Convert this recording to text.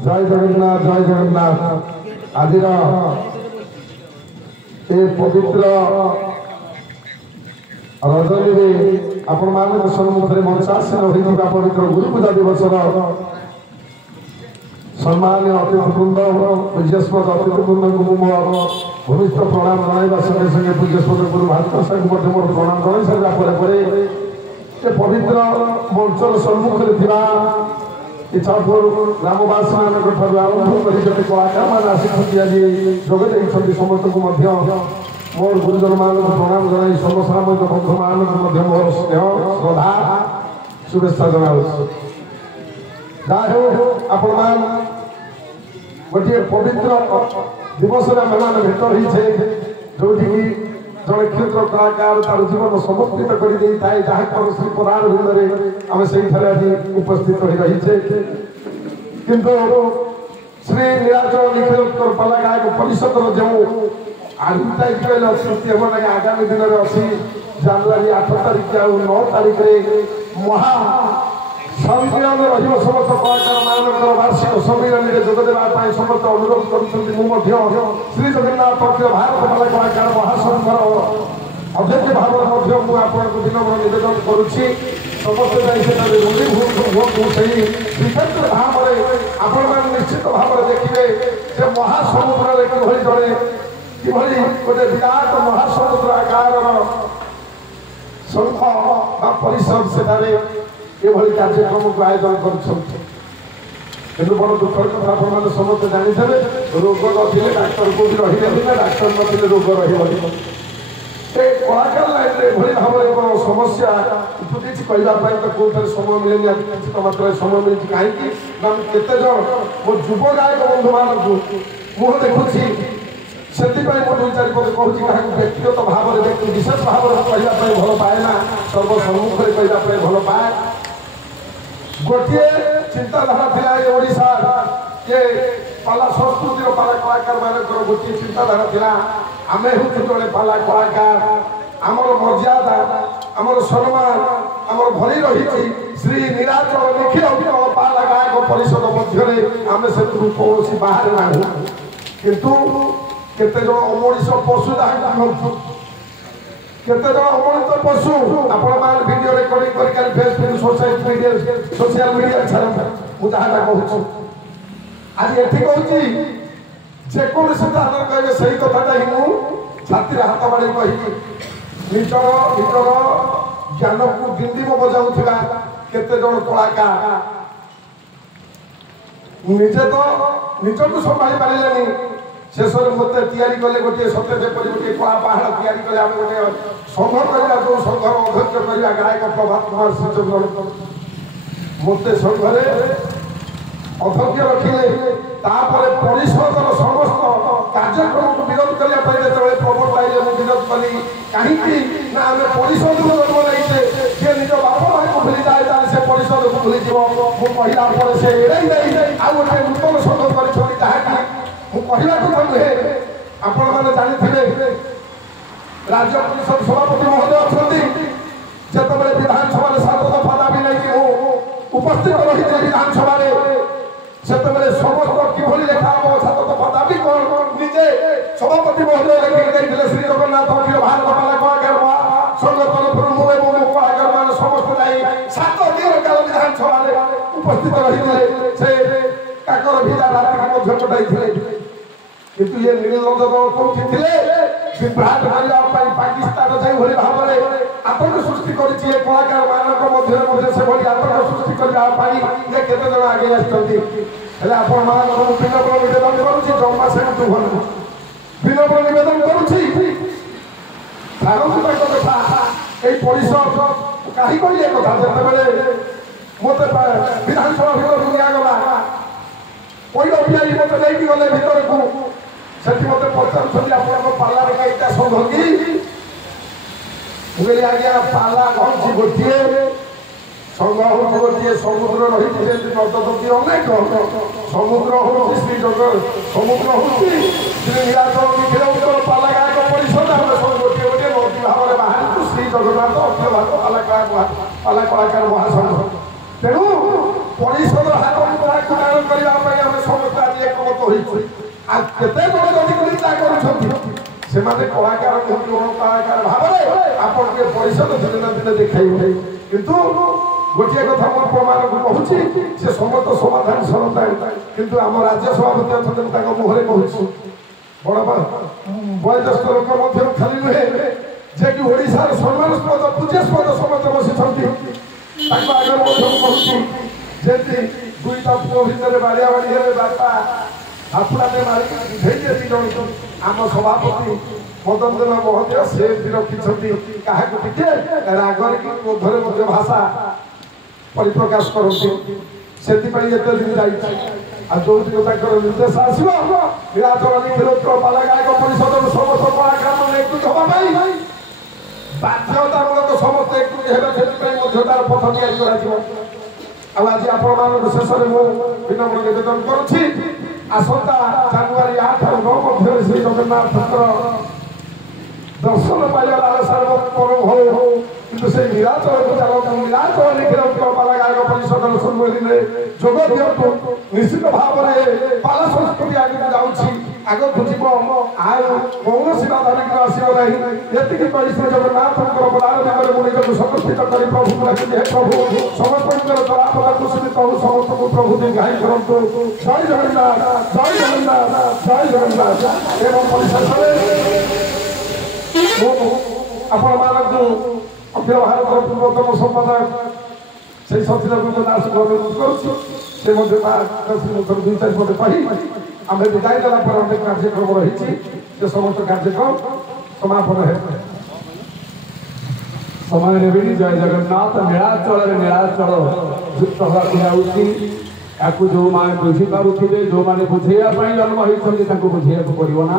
जय जगन्नाथ आज पवित्र रजनी आपण मान सम्मुखें मंचासीन होता पवित्र गुरु पूजा दिवस सम्मान्य अतिथिवृंद पूज्यस्पद अतिथिवृंद को मो भूमिस्थ प्रणाम जनाइबा संगे संगे पूज्यस्पद गुरु महात्मा साहब मोर प्रणाम जनाई सारा पवित्र मंचर सम्मुखें थिबा इच्छापुर ग्रामवासी आरंभ कर कलाकार मान आसिक आज जोग समस्त को मोर गुरुजन मान प्रणाम जनाई समसामयिक बंधु मान मोर स्नेह श्रद्धा शुभेच्छा जना आपण गोटे पवित्र दिवस में भेट हो जो जड़े क्षुद्र कलाकार तार जीवन समर्पित कर श्री परार भिंदे आम से आज उपस्थित हो रही किंतु श्री नीलाचल निखिलोत्तर पाला गायक परिषद जो आडभटाइजमेंट अच्छी हम ना आगामी दिन में अच्छी जानुरी 8 तारिख आ 9 तारिख महा सम्मेलन समस्त कलाकार मान वार्षिक सम्मेलन में जोगदेवा समस्त अनुरोध कर श्री जगन्नाथ भारत माला कलाकार महासंघर अध्यक्ष भाव में आपको विनम्र निवेदन करुच्ची समस्त श्रीक्षेत्र भाव में आपण निश्चित भाव में देखिए से महासमुद्र किभली जड़े किभली गोटे विराट महासमुद्र आकार संघ परिषद से एभली कार्यक्रम को आयोजन कर बड़ दुखर कथा आप समस्त जानी रोग नथिले डाक्तर को भी रही डाक्तर नथिले रोग रही कलाकार लाइन में एभली भाव में समस्या उठुची कहवाई तो कौन समय मिले निश्चित मात्रा समय मिली कहीं केते जन मो युव गायक बंधु मान मुह देखुची से दुई चार पद कहूँ क्या व्यक्तिगत भाव में व्यक्ति विशेष भाव में कहवाई भल पाए ना सर्वसम्मुखें कहवाई भल पाए गोटे चिंताधारा थिला ओडिशा ये पाला संस्कृति पाला कलाकार मान गोटे चिंताधारा थिला आमे हूँ जड़े पाला कलाकार आमर मर्यादा आमर सम्मान आमर भरी रही श्री नीलाचल निखिलोत्तर पाला गायक परिषद मध्य आम से कौन बाहर ना किंतु केते जन अमଣିଷ पशु केते जन अमଣିଷ पशु आपण मान वीडियो रिकॉर्डिंग कर फेसबुक सोशल मीडिया छाड़ मु जहाँ कहूँ आज ये कहूँ जेकोसी स्थान कहे से कथाटा ही मुझे छाती हाथ बाड़ी कही निजर निजर ज्ञान को डिंडिम बजाऊा केते जन कलाकार निजे तो निजक संभाली पारे शेष में मत तैयारी कले गोटे सत्य गोटे कला पहाड़ तैयारी कले आम गोटे संघ करवा जो संघर अध्यक्ष करवा गायक प्रभात कुमार श्रीचंद्र मत संघरे अध्यक्ष रखिले परिषदर समस्त कार्यक्रम को विरोध करने जो खबर पाइले मुझे विरोध कली कहीं ना आम परिषद को जन्म नहीं सी निज बाप भाई को भूली जाए से परिषद को भूली कहला से एड़े नहीं आ गए नूतन संघ कर कहला कथा नुहे आपण मैंने जानी राज्य परिषद सभापति महोदय अच्छा जिते विधानसभा 7 दफा दाबी नहीं उपस्थित रही विधानसभा से समस्त किभली लेखा हम 7 दफा दाबी कौन निजे सभापति महोदय लिखिक श्री जगन्नाथ भारत माला कलाकार संघ तरफ कलाकार मान समस्त जाई 7 दिन काल विधानसभा उपस्थित रही से भिजा राति कटाई किंतु ये निर्लज कौन विभ्राट करने पाकिस्तान से भाव में आतंक सृष्टि कर कलाकार मान मध्य से आतंक सृष्टि करने केते जन आगे विनम्र निवेदन करुँच जमा से विनम्र निवेदन करुँच कथा ये परिषद कहीं कहले कथा जिते मत विधानसभा भर निगला पैल पियारी मत लेकिन गले भर को से मत पचार आप पाला कईटा संघ कि आज्ञा पाला हूँ गोटे संघ हूँ गोटे समुद्र रही नदी अनेक समुद्र हूँ श्री समुद्र हूँ श्री नीलाचल निखिलोत्तर पाला गायक परिषद आम सब गोटे गोटे नदी भाव में बाहर श्री जगन्नाथ अखिल भारत पाला कलाकार महासंघ तेणु ପରିଷଦ ହାତକୁ କରିବା ପାଇଁ ଆମେ ସମସ୍ତେ ଆଜି ଏକମତ ହୋଇଛୁ। ଆଉ କେତେ ଜଣ ଯଦି ଚିନ୍ତା କରୁଛନ୍ତି ସେମାନେ କଳାକାର କଳାକାର ଭାବରେ ଆପଣ ଟିକେ ପରିଷଦ ଦିନେ ନା ଦିନେ ଦେଖାଇବେ। କିନ୍ତୁ ଗୋଟିଏ କଥା ମୁଁ ପ୍ରମାଣକୁ କହୁଛି, ସେ ସମସ୍ତ ସମାଧାନ ସରନ୍ତାଣି। କିନ୍ତୁ ଆମ ରାଜ୍ୟ ସଭାପତି ଅଛନ୍ତି, ତାଙ୍କ ମୁହଁରେ କହୁଛୁ ବଡ଼ ବୟୋଜ୍ୟେଷ୍ଠ ଲୋକ ମଧ୍ୟ ଖାଲି ନୁହେଁ, ଯିଏକି ଓଡ଼ିଶାର ସମ୍ମାନସ୍ପଦ ପୂଜ୍ୟାସ୍ପଦ ସମସ୍ତେ ବସିଛନ୍ତି, ତାଙ୍କ ଆଗରେ ମଧ୍ୟ କହୁଛି ଯେମିତି ଦୁଇଟା ପୁଅ ଭିତରେ ବାଡ଼ିଆ ବାଡ଼ି ହେଲେ ବାପା ହାପୁଡ଼ାଟେ ମାରିକି ବୁଝେଇଲେ ଦି ଜଣ। ଆମ ସଭାପତି ମଦନ ମହୋଦୟ ସେ ବି ରଖିଛନ୍ତି କାହାକୁ ଟିକେ ରାଗରେ କି କ୍ରୋଧରେ ମଧ୍ୟ ଭାଷା ପରିପ୍ରକାଶ କରନ୍ତି। ସେଥିପାଇଁ ଏତେ ଦିନ ଯାଇଛି। ଆଉ ଯୋଉଦିନ ତାଙ୍କର ନିର୍ଦ୍ଦେଶ ଆସିବ ନୀଳାଚଳ ନିଖିଳ ବାଲା ଗାୟକ ପରିଷଦର ସମସ୍ତ କଳାକାରମାନେ ଏକୃତ ହେବା ପାଇଁ ବାଧ୍ୟତାମୂଳକ ସମସ୍ତେ ଏକୃତ ହେବେ। ସେଥିପାଇଁ ମଧ୍ୟ ତାର ପଥ ତିଆରି କରାଯିବ। ଆଉ ଆଜି ଆପଣମାନଙ୍କ ଶେଷରେ ମୁଁ ବିନମ୍ର ନିବେଦନ କରୁଛି, ଆସନ୍ତା ଜାନୁଆରୀ 8 ଆଉ 9 ମଧ୍ୟରେ ଶ୍ରୀ ଜଗନ୍ନାଥଙ୍କର ଦର୍ଶନ ପାଇବା ଲାଳସାର ପରମ ହଉ। କିନ୍ତୁ ସେଇ ନୀଳାଚଳକୁ ଚାଲନ୍ତୁ, ନୀଳାଚଳ ନିଖିଳ ବାଲା ଗାୟକ ପରିଷଦର ସମ୍ମିଳନୀରେ ଯୋଗ ଦିଅନ୍ତୁ। ନିଶ୍ଚିତ ଭାବରେ ପାଲା ସଂସ୍କୃତି ଆଗକୁ ଯାଉଛି, ଆଗକୁ ଯିବ। ଆଉ କୌଣସି ବାଧା ବିଘ୍ନ ଆସିବ ନାହିଁ। ଏତିକି କହି ଶ୍ରୀ ଜଗନ୍ନାଥଙ୍କର ବଳାରବିନ୍ଦରେ ମୁଁ ନିଜକୁ ସମର୍ପିତ କରି ପ୍ରଭୁଙ୍କୁ ଡାକୁଛି, ହେ ପ୍ରଭୁ ସମସ୍ତଙ୍କର ଚଳାପଦାକୁ ସୁନିତ ହଉ, ସମସ୍ତଙ୍କୁ ପ୍ରଭୁ ଦୀର୍ଘାୟୁ କରନ୍ତୁ। ଜୟ ଜଗନ୍ନାଥ, ଜୟ ଜଗନ୍ନାଥ, ଜୟ ଜଗନ୍ନାଥ। ଏବଂ ପରିଶେଷରେ ମୁଁ ଆପଣମାନଙ୍କୁ ଅଖିଳ ଭାରତର ପୂର୍ବତମ ସମ୍ପାଦକ ସେଇ ସତୀରଞ୍ଜନ ଦାସଙ୍କୁ ଅନୁରୋଧ କରୁଛୁ, ସେ ମଧ୍ୟ ଶ୍ରୀମୁଖର 2-4 ପଦ କହି ଆମେ ବିଦାୟ ଦେଲା ପରେ ଅନେକ କାର୍ଯ୍ୟକ୍ରମ ରହିଛି, ସେ ସମସ୍ତ କାର୍ଯ୍ୟକ୍ରମ ସମାପନ ହେବେ। ସମୟ ନେବେନି। ଜୟ ଜଗନ୍ନାଥ। ନୀଳାଚଳରେ ନୀଳାଚଳ ଯୁକ୍ତ ହେବାକୁ ଯାଉଛି। ୟାକୁ ଯେଉଁମାନେ ବୁଝିପାରୁଥିବେ, ଯେଉଁମାନେ ବୁଝେଇବା ପାଇଁ ଜନ୍ମ ହେଇଛନ୍ତି ତାଙ୍କୁ ବୁଝେଇବାକୁ ପଡ଼ିବ ନା।